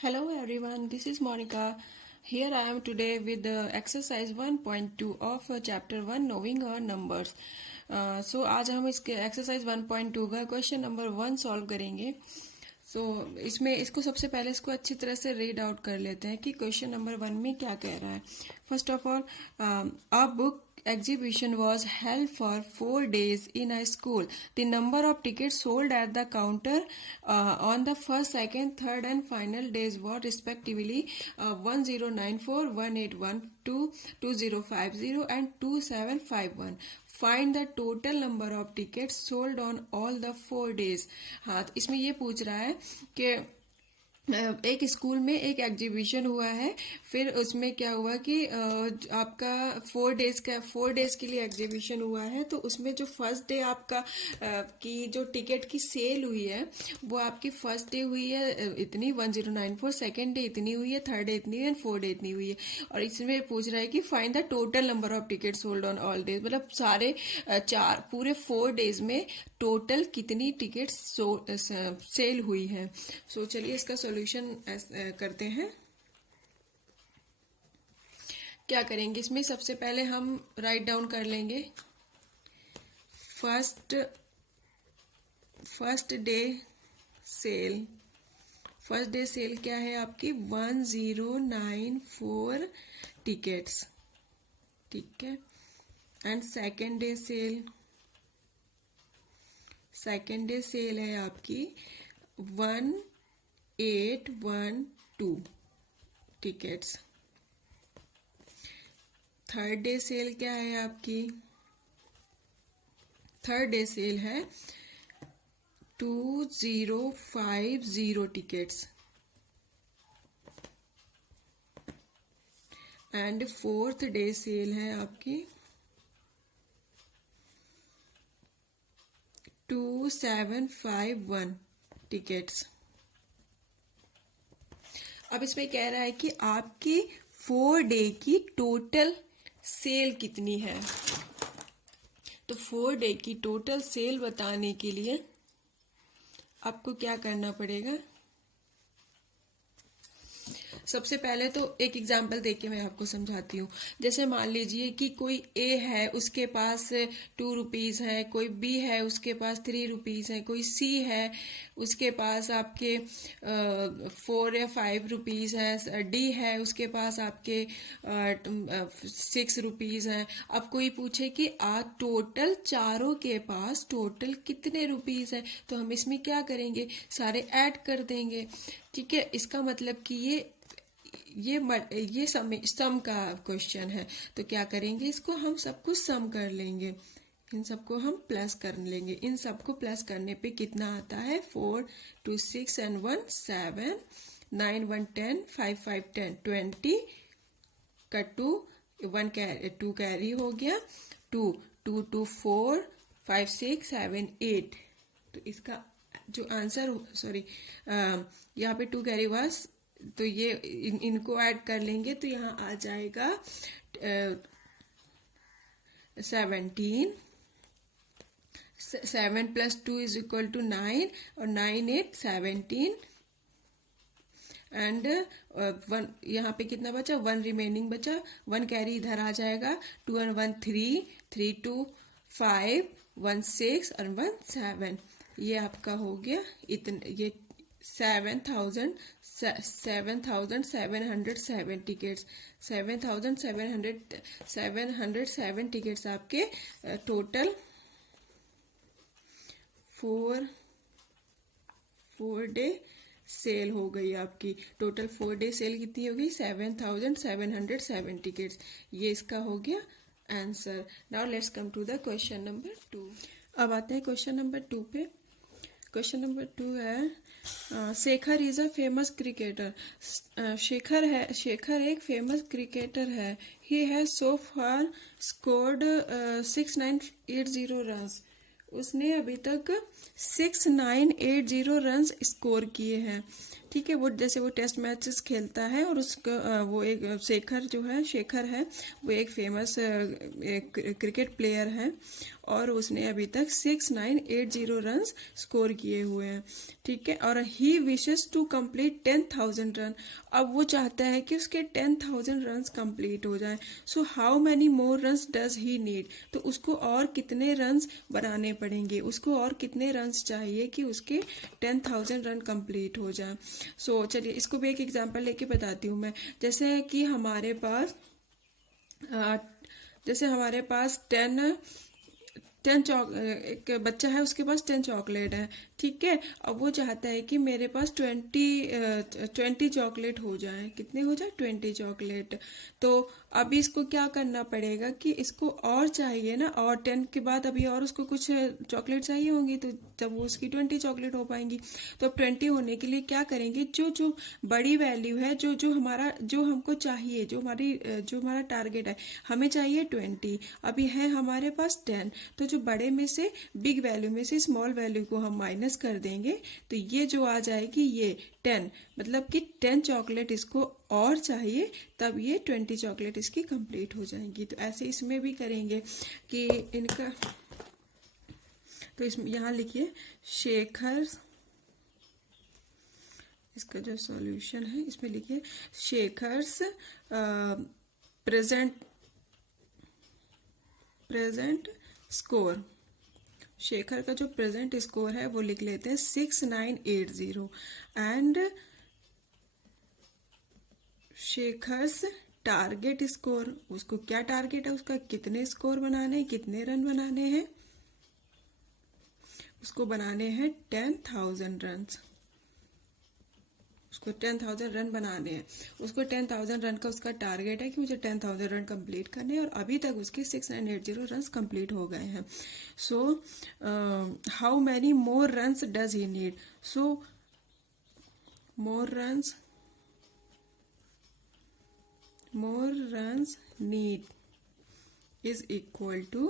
Hello everyone, this is Monica. Here I am today with exercise 1.2 of chapter 1 knowing our numbers. So आज हम इसके exercise 1.2 का question number 1 solve करेंगे. इसमें इसको सबसे पहले इसको अच्छी तरह से रीड आउट कर लेते हैं कि क्वेश्चन नंबर 1 में क्या कह रहा है. First of all, a book exhibition was held for 4 days in a school. The number of tickets sold at the counter on the first, second, third and final days were respectively 1094, 1812, 2050 and 2751. Find the total number of tickets sold on all the 4 days. हाँ, इसमें ये पूछ रहा है कि एक school में एक एग्जीबिशन हुआ है. फिर उसमें क्या हुआ कि आपका 4 डेज के लिए एग्जीबिशन हुआ है. तो उसमें जो फर्स्ट डे आपका की जो टिकट की सेल हुई है वो आपकी फर्स्ट डे हुई है इतनी 1094, सेकेंड डे इतनी हुई है, थर्ड डे इतनी हुई है, फोर्थ डे इतनी हुई है. और इसमें पूछ रहा है कि find the total number of ticket sold on all days. मतलब सारे पूरे 4 डेज में टोटल कितनी टिकट सेल हुई है. सो चलिए इसका सॉल्यूशन करते हैं. क्या करेंगे, इसमें सबसे पहले हम राइट डाउन कर लेंगे first day sale. First day sale क्या है आपकी 1094 टिकट्स, ठीक है. एंड सेकेंड डे सेल है आपकी 1812 टिकट्स. थर्ड डे सेल क्या है आपकी, थर्ड डे सेल है 2050 tickets. And fourth day sale है आपकी 2751 टिकट्स. अब इसमें कह रहा है कि आपकी 4 डे की टोटल सेल कितनी है. तो 4 डे की टोटल सेल बताने के लिए आपको क्या करना पड़ेगा. सबसे पहले तो एक एग्जाम्पल देके मैं आपको समझाती हूँ. जैसे मान लीजिए कि कोई ए है, उसके पास 2 रुपीज है, कोई बी है उसके पास 3 रुपीज है, कोई सी है उसके पास आपके 4 या 5 रुपीज है, डी है उसके पास आपके 6 रुपीज है. अब कोई पूछे कि टोटल चारों के पास टोटल कितने रुपीज है, तो हम इसमें क्या करेंगे, सारे ऐड कर देंगे, ठीक है. इसका मतलब कि ये सम का क्वेश्चन है. तो क्या करेंगे, इसको हम सबको सम कर लेंगे, इन सबको हम प्लस कर लेंगे. इन सबको प्लस करने पे कितना आता है 4 2 6 and 1 7 9 1 10 5 5 10 20 का 2 1 2 कैरी हो गया 2 2 2 4 5 6 7 8. तो इसका जो आंसर यहाँ पे 2 कैरी वास, तो ये इनको ऐड कर लेंगे तो यहाँ आ जाएगा 17. 7 + 2 = 9 और 9 8 17 एंड 1 यहाँ पे कितना बचा, 1 रिमेनिंग बचा. 1 कैरी इधर आ जाएगा. 2 and 1 3 3 2 5 1 6 और 1 7. ये आपका हो गया इतना, ये 7,707 टिकट्स. 7,707 टिकट्स आपके टोटल 4 डे सेल हो गई. आपकी टोटल 4 डे सेल कितनी हो गई 7,707 टिकट्स. ये इसका हो गया answer. Now let's come to the question number 2. अब आते हैं क्वेश्चन नंबर 2 पे. क्वेश्चन नंबर 2 है Shekhar is a famous cricketer. Shekhar एक फेमस क्रिकेटर है. He has so far scored 6980 runs. उसने अभी तक 6980 रन्स स्कोर किए हैं, ठीक है. वो जैसे वो टेस्ट मैचेस खेलता है और उसका वो एक शेखर है वो एक फेमस क्रिकेट प्लेयर है और उसने अभी तक 6980 रन स्कोर किए हुए हैं, ठीक है। और ही विशेस टू कंप्लीट 10,000 रन, अब वो चाहता है कि उसके 10,000 रन कंप्लीट हो जाएं। सो how many more run does he need, तो उसको और कितने रन बनाने पड़ेंगे, उसको और कितने रन चाहिए कि उसके 10,000 रन कंप्लीट हो जाए। सो चलिए इसको भी एक एग्जांपल लेके बताती हूँ मैं। जैसे कि हमारे पास एक बच्चा है, उसके पास 10 चॉकलेट है, ठीक है। अब वो चाहता है कि मेरे पास 20 चॉकलेट हो जाए। कितने हो जाए? 20 चॉकलेट। तो अभी इसको क्या करना पड़ेगा कि इसको और चाहिए ना, और 10 के बाद अभी और उसको कुछ चॉकलेट चाहिए होंगी, तो जब वो उसकी 20 चॉकलेट हो पाएंगी। तो अब 20 होने के लिए क्या करेंगे, जो जो बड़ी वैल्यू है, जो हमको चाहिए, जो हमारा टारगेट है, हमें चाहिए 20, अभी है हमारे पास 10, तो जो बड़े में से बिग वैल्यू में से स्मॉल वैल्यू को हम माइनस कर देंगे, तो ये जो आ जाएगी ये 10, मतलब कि 10 चॉकलेट इसको और चाहिए, तब ये 20 चॉकलेट इसकी कंप्लीट हो जाएंगी। तो ऐसे इसमें भी करेंगे कि इनका, तो इसमें यहां लिखिए शेखर, इसका जो सॉल्यूशन है इसमें लिखिए शेखर्स प्रेजेंट स्कोर। शेखर का जो प्रेजेंट स्कोर है वो लिख लेते हैं 6980, एंड शेखर्स टारगेट स्कोर, उसको क्या टारगेट है, उसका कितने स्कोर बनाने हैं, कितने रन बनाने हैं, उसको बनाने हैं 10,000 रन, उसको 10,000 रन बनाने हैं। उसको 10,000 रन का उसका टारगेट है कि मुझे 10,000 रन कंप्लीट करने हैं, और अभी तक उसके 6980 रन कंप्लीट हो गए हैं। So how many more runs does he need, so more runs need is equal to,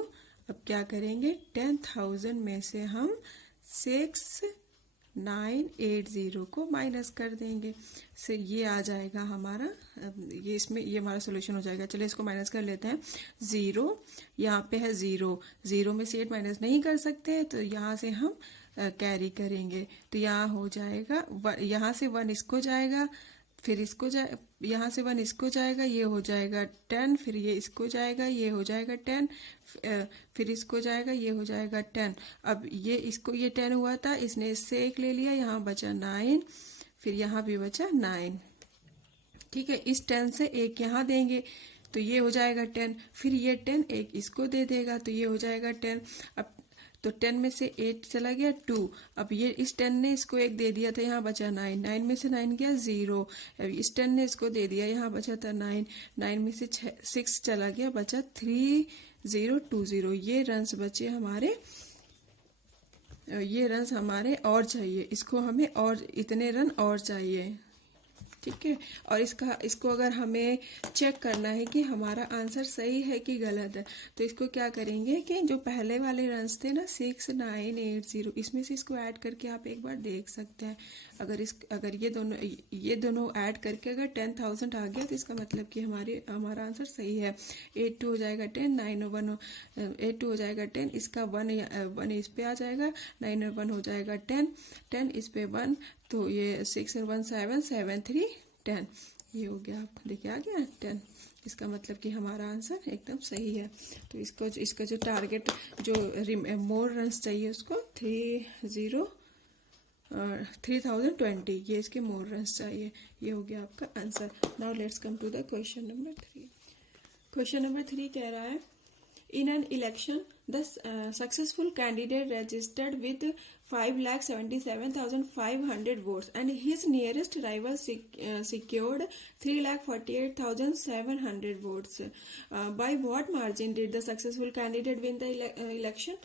अब क्या करेंगे, 10,000 में से हम 6980 को माइनस कर देंगे, से ये आ जाएगा हमारा, ये इसमें ये हमारा सोल्यूशन हो जाएगा। चलिए इसको माइनस कर लेते हैं। 0 यहाँ पे है, 0 में से 8 माइनस नहीं कर सकते, तो यहाँ से हम कैरी करेंगे, तो यहाँ हो जाएगा, यहाँ से 1 इसको जाएगा, फिर इसको यहाँ से 1 इसको जाएगा, ये हो जाएगा 10, फिर ये इसको जाएगा, ये हो जाएगा 10, फिर इसको जाएगा, ये हो जाएगा 10। अब ये 10 हुआ था, इसने इससे 1 ले लिया, यहाँ बचा 9, फिर यहाँ भी बचा 9, ठीक है। इस 10 से 1 यहाँ देंगे, तो ये हो जाएगा 10, फिर ये 10 1 इसको दे देगा, तो ये हो जाएगा 10। अब तो 10 में से 8 चला गया 2, अब ये इस 10 ने इसको 1 दे दिया था, यहाँ बचा 9, 9 में से 9 गया 0, अब इस 10 ने इसको दे दिया, यहाँ बचा था 9, 9 में से 6 चला गया, बचा 3020। ये रन्स बचे हमारे, ये रन्स हमारे और चाहिए, इसको हमें और इतने रन और चाहिए, ठीक है। और इसको अगर हमें चेक करना है कि हमारा आंसर सही है कि गलत है, तो इसको क्या करेंगे कि जो पहले वाले रन्स थे ना 6980, इसमें से इसको ऐड करके आप एक बार देख सकते हैं। अगर ये दोनों ऐड करके अगर 10,000 आ गया, तो इसका मतलब कि हमारा आंसर सही है। 8 2 हो जाएगा 10, 9 और 1 8 2 हो जाएगा 10, इसका 1 इस पे आ जाएगा, 9 और 1 हो जाएगा 10 इस पे 1, तो ये 6 और 1 7 7 3 10, ये हो गया, आप देखिए आ गया 10। इसका मतलब कि हमारा आंसर एकदम सही है। तो इसका जो टारगेट, जो मोर रन्स चाहिए, उसको 3020, ये इसके मोर रन्स चाहिए, ये हो गया आपका answer. Now let's come to the question number 3। Question number 3 कह रहा है, in an election the successful candidate registered with 5,77,500 votes and his nearest rival secured 3,48,700 votes. By what margin did the successful candidate win the election?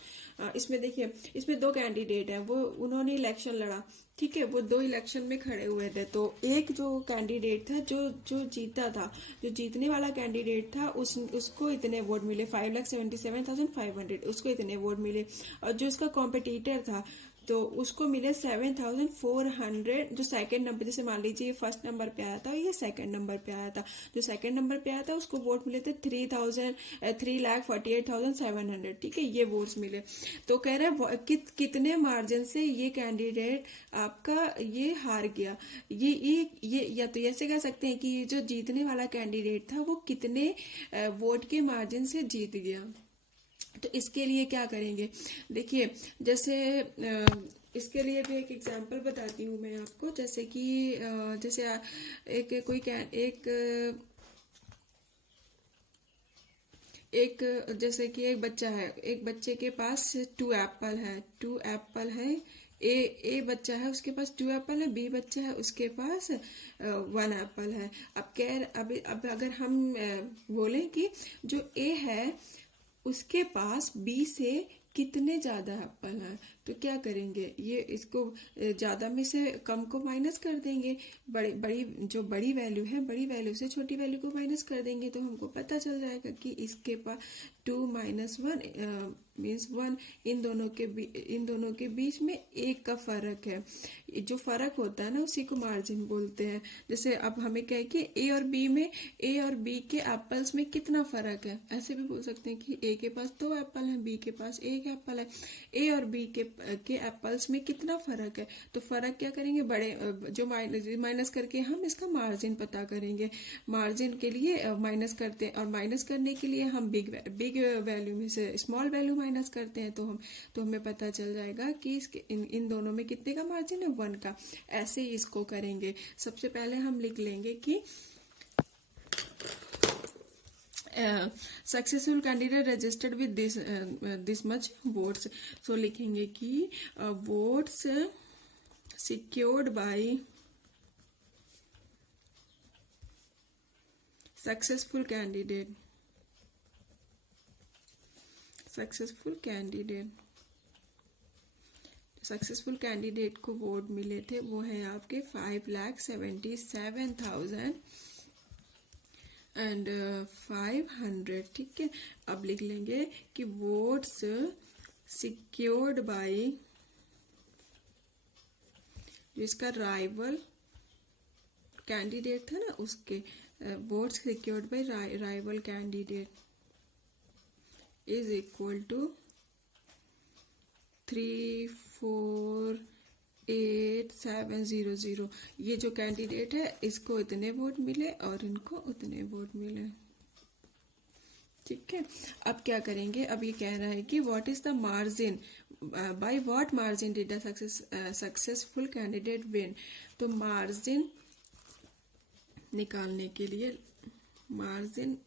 इसमें देखिए, इसमें 2 candidate हैं, वो उन्होंने election लड़ा, ठीक है, वो 2 इलेक्शन में खड़े हुए थे। तो एक जो कैंडिडेट था, जो जीता था, जो जीतने वाला कैंडिडेट था, उसको इतने वोट मिले, 5,77,500, उसको इतने वोट मिले। और जो उसका कॉम्पिटिटर था, तो उसको मिले 7,400। जो सेकंड नंबर, जैसे मान लीजिए ये फर्स्ट नंबर पे आया था और ये सेकंड नंबर पे आया था, जो सेकंड नंबर पे आया था उसको वोट मिले थे 3,48,700। ठीक है, ये वोट्स मिले। तो कह रहा है कितने मार्जिन से ये कैंडिडेट आपका ये हार गया। ये या तो ऐसे कह सकते हैं कि जो जीतने वाला कैंडिडेट था वो कितने वोट के मार्जिन से जीत गया। तो इसके लिए क्या करेंगे, देखिए जैसे इसके लिए भी एक एग्जांपल बताती हूँ मैं आपको। जैसे कि जैसे जैसे कि एक बच्चा है, एक बच्चे के पास 2 एप्पल है। ए बच्चा है उसके पास 2 एप्पल है, बी बच्चा है उसके पास 1 एप्पल है। अब अगर हम बोलें कि जो ए है उसके पास बी से कितने ज्यादा एप्पल हैं, तो क्या करेंगे, ये इसको ज्यादा में से कम को माइनस कर देंगे। बड़ी वैल्यू है, बड़ी वैल्यू से छोटी वैल्यू को माइनस कर देंगे, तो हमको पता चल जाएगा कि इसके पास 2 - 1 मीन्स 1। इन दोनों के बीच में 1 का फर्क है। जो फर्क होता है ना उसी को मार्जिन बोलते हैं। जैसे अब हमें क्या है कि ए और बी के एप्पल्स में कितना फर्क है, ऐसे भी बोल सकते हैं कि ए के पास 2 एप्पल है, बी के पास 1 एप्पल है। ए और बी के एप्पल्स में कितना फर्क है, तो फर्क क्या करेंगे, जो माइनस करके हम इसका मार्जिन पता करेंगे। मार्जिन के लिए माइनस करते हैं, और माइनस करने के लिए हम बिग वैल्यू में से स्मॉल वैल्यू माइनस करते हैं, तो हमें पता चल जाएगा कि इन दोनों में कितने का मार्जिन है, 1 का। ऐसे ही इसको करेंगे। सबसे पहले हम लिख लेंगे कि successful candidate registered with this much votes. So लिखेंगे कि votes secured by successful candidate को वोट मिले थे वो है आपके 5,77,500। ठीक है, अब लिख लेंगे कि वोट्स सिक्योर्ड बाय, जिसका राइवल कैंडिडेट था ना उसके, votes secured by rival candidate is equal to 348,700। ये जो कैंडिडेट है इसको इतने वोट मिले और इनको उतने वोट मिले। ठीक है, अब क्या करेंगे, अब ये कह रहा है कि what is the margin, by what margin did the successful candidate win. तो मार्जिन निकालने के लिए, मार्जिन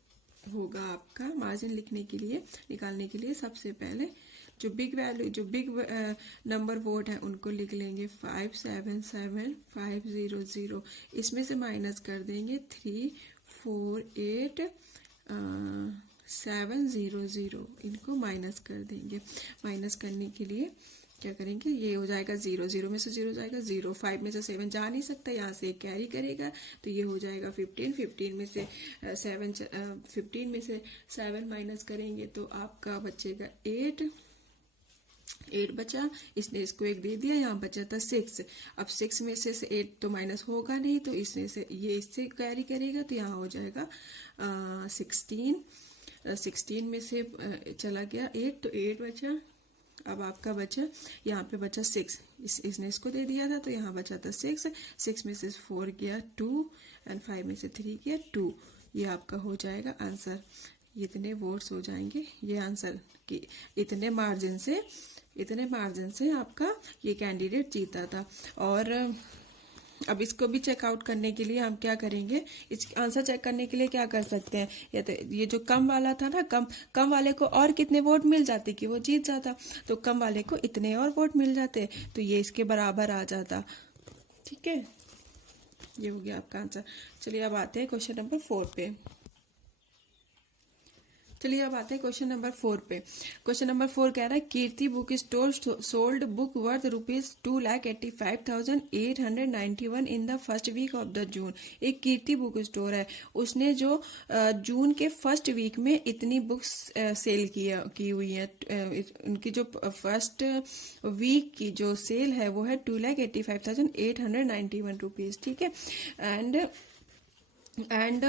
होगा आपका, मार्जिन निकालने के लिए सबसे पहले जो बिग नंबर वोट है उनको लिख लेंगे 577,500। इसमें से माइनस कर देंगे 348,700, इनको माइनस कर देंगे। माइनस करने के लिए क्या करेंगे, ये हो जाएगा 0, 0 में से 0 जाएगा 0, 5 में से 7 जा नहीं सकता, यहाँ से कैरी करेगा, तो ये हो जाएगा 15, 15 में से 7 माइनस करेंगे तो आपका बचेगा 8 बचा। इसने इसको 1 दे दिया, यहाँ बचा था 6। अब 6 में से 8 तो माइनस होगा नहीं, तो इसमें से ये इससे कैरी करेगा, तो यहाँ हो जाएगा 16 में से चला गया 8, तो 8 बचा। अब आपका बचा, यहाँ पे बचा 6, इसने इसको दे दिया था, तो यहाँ बचा था 6 में से 4 गया 2 एंड 5 में से 3 गया 2। ये आपका हो जाएगा आंसर। इतने वोट्स हो जाएंगे, ये आंसर कि इतने मार्जिन से आपका ये कैंडिडेट जीता था। और अब इसको भी चेकआउट करने के लिए हम क्या करेंगे, इस आंसर चेक करने के लिए क्या कर सकते हैं, ये जो कम वाला था ना, कम वाले को और कितने वोट मिल जाते कि वो जीत जाता, तो कम वाले को इतने और वोट मिल जाते, तो ये इसके बराबर आ जाता। ठीक है, ये हो गया आपका आंसर। चलिए अब आते हैं क्वेश्चन नंबर 4 पे। चलिए अब आते हैं क्वेश्चन नंबर 4 पे। क्वेश्चन नंबर 4 कह रहा है Kirti book store sold book worth ₹2,85,891 in the first week of the June. एक कीर्ति बुक स्टोर है, उसने जो जून के फर्स्ट वीक में इतनी बुक्स सेल की हुई है। उनकी जो फर्स्ट वीक की जो सेल है वो है ₹2,85,891, ठीक है। And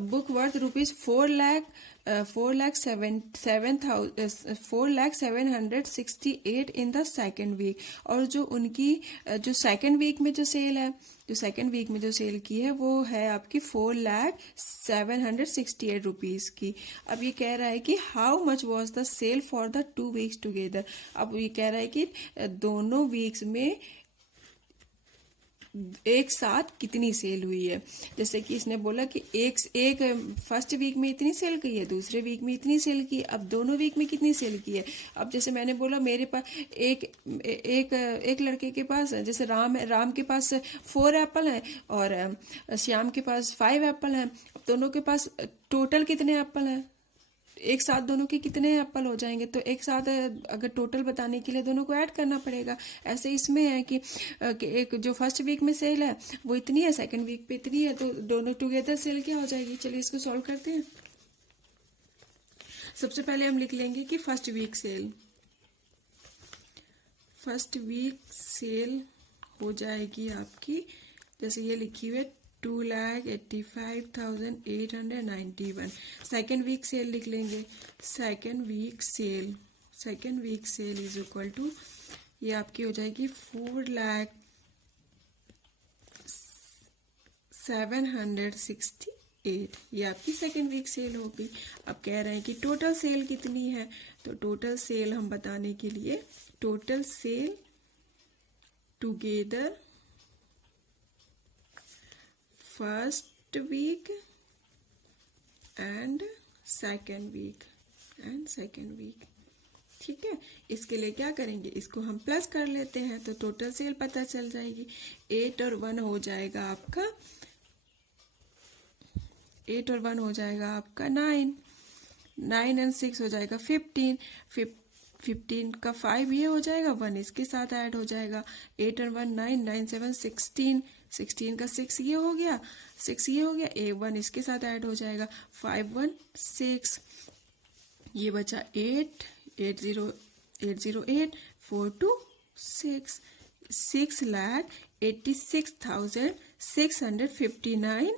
book worth ₹4,768 in the second week. और जो उनकी जो सेकेंड वीक में जो सेल है, जो सेकेंड वीक में जो सेल की है वो है आपकी ₹4,768 की। अब ये कह रहा है कि how much was the sale for the 2 weeks together. अब ये कह रहा है कि दोनों वीक्स में एक साथ कितनी सेल हुई है। जैसे कि इसने बोला कि एक फर्स्ट वीक में इतनी सेल की है, दूसरे वीक में इतनी सेल की, अब दोनों वीक में कितनी सेल की है। अब जैसे मैंने बोला मेरे पास एक लड़के के पास, जैसे राम है, राम के पास 4 एप्पल हैं और श्याम के पास 5 एप्पल हैं। अब दोनों के पास टोटल कितने एप्पल हैं, एक साथ दोनों के कितने एप्पल हो जाएंगे। तो एक साथ अगर टोटल बताने के लिए दोनों को ऐड करना पड़ेगा। ऐसे इसमें है कि एक जो फर्स्ट वीक में सेल है वो इतनी है, सेकंड वीक पे इतनी है, तो दोनों टुगेदर सेल क्या हो जाएगी। चलिए इसको सॉल्व करते हैं। सबसे पहले हम लिख लेंगे कि फर्स्ट वीक सेल हो जाएगी आपकी, जैसे ये लिखी हुई है 2,85,891। सेकेंड वीक सेल लिख लेंगे, second week sale is equal to, ये आपकी हो जाएगी 4,0768। ये आपकी सेकेंड वीक सेल होगी। अब कह रहे हैं कि टोटल सेल कितनी है, तो टोटल सेल हम बताने के लिए total sale together first week and second week, ठीक है। इसके लिए क्या करेंगे, इसको हम प्लस कर लेते हैं तो टोटल सेल पता चल जाएगी। 8 और 1 हो जाएगा आपका 9 एंड 6 हो जाएगा 15 का 5 ये हो जाएगा, 1 इसके साथ ऐड हो जाएगा। 8 और 1 9, 9 7 16 का 6 ये हो गया, 6 ये हो गया, 1 इसके साथ ऐड हो जाएगा। 5 1 6, ये बचा 8 808 4 2 6 6,86,659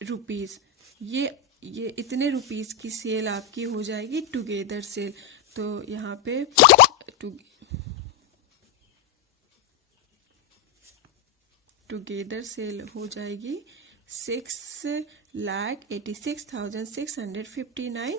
रुपीज। ये इतने रुपीज की सेल आपकी हो जाएगी टुगेदर सेल। तो यहाँ पे टुगेदर सेल हो जाएगी 6,86,659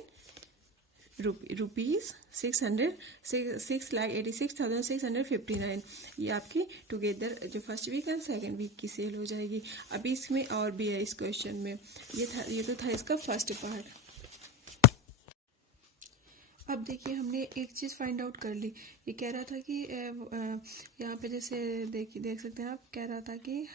रुपीज। 6,86,659 ये आपकी टुगेदर जो first week and second week की सेल हो जाएगी। अभी इसमें और भी है इस क्वेश्चन में, ये तो था इसका फर्स्ट पार्ट। अब देखिए हमने एक चीज फाइंड आउट कर ली। ये कह रहा था कि यहाँ पे जैसे देख सकते हैं आप, कह रहा था कि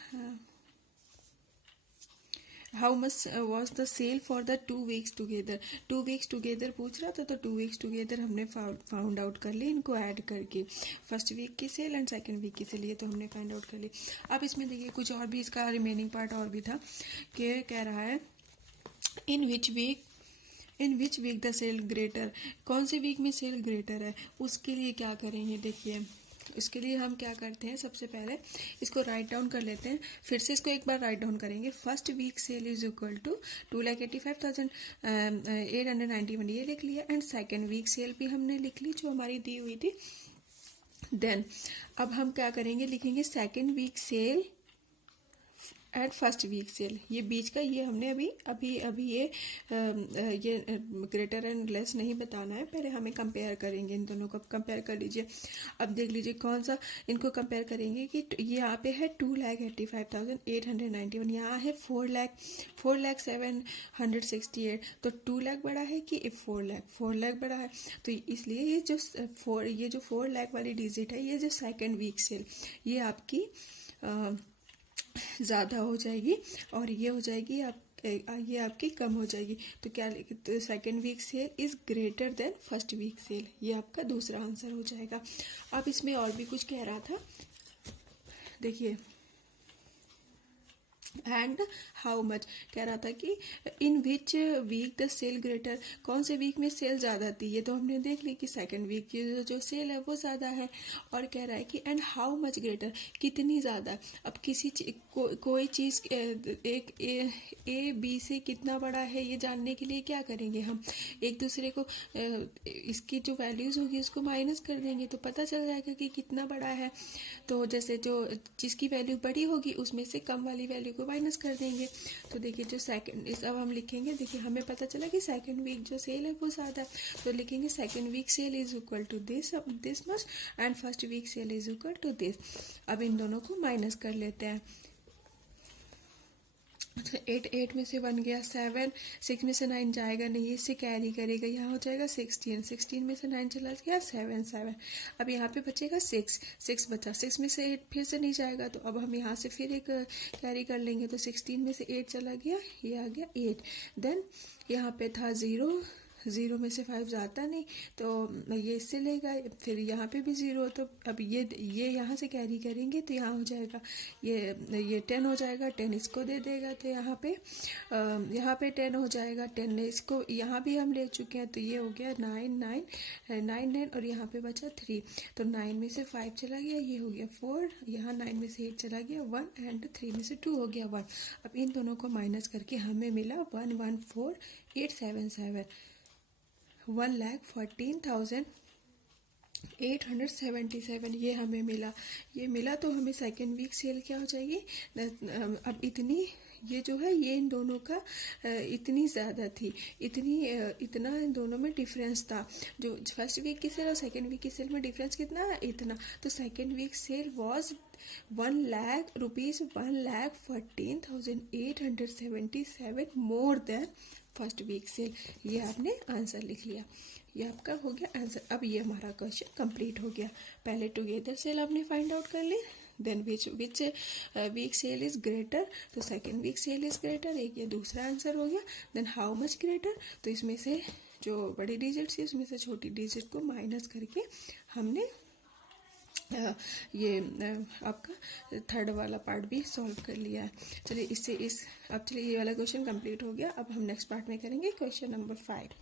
how much was the sale for the 2 weeks together. 2 weeks together पूछ रहा था, तो 2 वीक्स टुगेदर हमने फाउंड आउट कर ली इनको ऐड करके। फर्स्ट वीक की सेल एंड सेकंड वीक की सेल ये तो हमने फाइंड आउट कर ली। अब इसमें देखिए कुछ और भी, इसका रिमेनिंग पार्ट और भी था कि कह रहा है in which week the sale greater, कौन से वीक में सेल ग्रेटर है, उसके लिए क्या करेंगे। देखिए इसके लिए हम क्या करते हैं, सबसे पहले इसको राइट डाउन कर लेते हैं, फिर से इसको एक बार राइट डाउन करेंगे। First week sale is equal to 2,85,891 ये लिख लिया, एंड सेकेंड वीक सेल भी हमने लिख ली जो हमारी दी हुई थी। देन अब हम क्या करेंगे, लिखेंगे second week sale at first week sale. ये बीच का ये हमने अभी ये ग्रेटर एंड लेस नहीं बताना है, पहले हमें कंपेयर करेंगे, इन दोनों को कंपेयर कर लीजिए। अब देख लीजिए कौन सा इनको कंपेयर करेंगे कि ये यहाँ पे है 2,85,891, यहाँ है 4,07,68। तो 2 लाख बड़ा है कि 4 लाख बड़ा है, तो इसलिए ये जो 4 लाख वाली डिजिट है, ये जो सेकेंड वीक सेल ये आपकी ज़्यादा हो जाएगी, और ये हो जाएगी ये आपकी कम हो जाएगी। तो क्या, तो second week sale is greater than first week sale, ये आपका दूसरा आंसर हो जाएगा। अब इसमें और भी कुछ कह रहा था, देखिए, एंड हाउ मच कह रहा था कि in which week the sale greater, कौन से वीक में सेल ज़्यादा थी, ये तो हमने देख ली कि सेकंड वीक की जो सेल है वो ज़्यादा है। और कह रहा है कि एंड हाउ मच ग्रेटर, कितनी ज़्यादा। अब किसी कोई चीज़ एक ए बी से कितना बड़ा है ये जानने के लिए क्या करेंगे हम, एक दूसरे को इसकी जो वैल्यूज़ होगी उसको माइनस कर देंगे तो पता चल जाएगा कि कितना बड़ा है। तो जैसे जो जिसकी वैल्यू बड़ी होगी उसमें से कम वाली वैल्यू को माइनस कर देंगे। तो देखिए जो सेकंड, इस अब हम लिखेंगे, देखिए हमें पता चला कि सेकंड वीक जो सेल है वो ज़्यादा है, तो लिखेंगे second week sale is equal to this much and first week sale is equal to this. अब इन दोनों को माइनस कर लेते हैं। तो 8 में से 1 गया, 7, 6 में से 9 जाएगा नहीं, इससे कैरी करेगा, यहाँ हो जाएगा 16 में से 9 चला गया, 7। अब यहाँ पे बचेगा 6 बचा, 6 में से 8 फिर से नहीं जाएगा, तो अब हम यहाँ से फिर एक कैरी कर लेंगे, तो 16 में से 8 चला गया, ये आ गया 8। देन यहाँ पे था 0 में से 5 जाता नहीं, तो ये इससे लेगा, फिर यहाँ पे भी 0, तो अब ये यहाँ से कैरी करेंगे तो यहाँ हो जाएगा ये 10 हो जाएगा, 10 इसको दे देगा, तो यहाँ पे 10 हो जाएगा, 10 इसको यहाँ भी हम ले चुके हैं, तो ये हो गया 9 और यहाँ पे बचा 3, तो 9 में से 5 चला गया, ये हो गया 4, यहाँ 9 में से 8 चला गया 1 एंड 3 में से 2 हो गया 1। अब इन दोनों को माइनस करके हमें मिला 114,877, 1,14,877 ये हमें मिला। ये मिला तो हमें सेकेंड वीक सेल क्या हो जाएगी, अब इतनी, ये जो है ये इन दोनों का इतनी ज़्यादा थी, इतना इन दोनों में डिफरेंस था। जो फर्स्ट वीक की सेल और सेकेंड वीक की सेल में डिफरेंस कितना है, इतना। तो second week sale was 1,14,877 more than first week sale. ये आपने आंसर लिख लिया, ये आपका हो गया आंसर। अब ये हमारा क्वेश्चन कंप्लीट हो गया। पहले टुगेदर सेल आपने फाइंड आउट कर ली, then which week sale is greater, तो second week sale is greater, एक ये दूसरा आंसर हो गया। देन हाउ मच ग्रेटर, तो इसमें से जो बड़ी डिजिट थी उसमें से छोटी डिजिट को माइनस करके हमने ये आपका थर्ड वाला पार्ट भी सॉल्व कर लिया है। चलिए इससे अब चलिए ये वाला क्वेश्चन कंप्लीट हो गया। अब हम नेक्स्ट पार्ट में करेंगे क्वेश्चन नंबर 5।